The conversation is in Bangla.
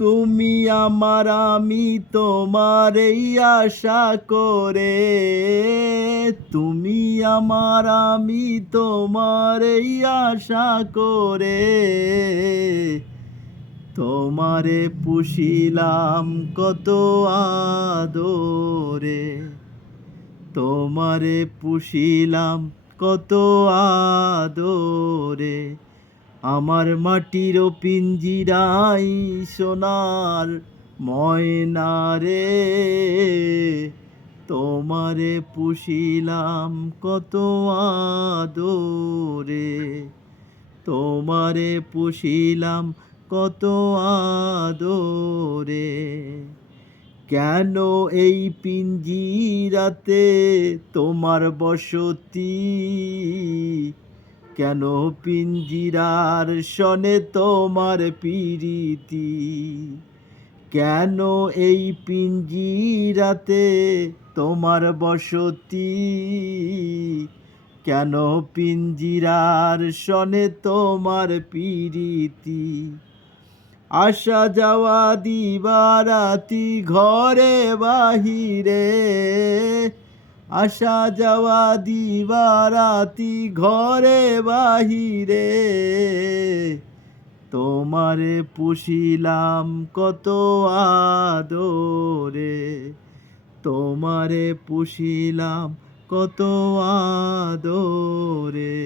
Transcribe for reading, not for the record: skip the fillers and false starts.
তুমি আমার আমি তোমার এই আশা করে, তুমি আমার আমি তোমার এই আশা করে, তোমারে পুষিলাম কত আদরে, তোমারে পুষিলাম কত আদরে। আমার মাটির পিঞ্জিরাই সোনার ময়না রে, তোমারে পুষিলাম কত আদরে, তোমারে পুষিলাম কত আদরে। কেন এই পিঞ্জিরাতে তোমার বসতি, কেন পিঞ্জিরার সনে তোমার পিরিতি, কেন এই পিঞ্জিরাতে তোমার বসতি, কেন পিঞ্জিরার সনে তোমার পিরিতি। আসা যাওয়া দিবারাতি ঘরে বাহিরে, আসা যাওয়া দিবারাতি ঘরে বাহিরে, তোমারে পুষিলাম কত আদরে, তোমারে পুষিলাম কত আদরে।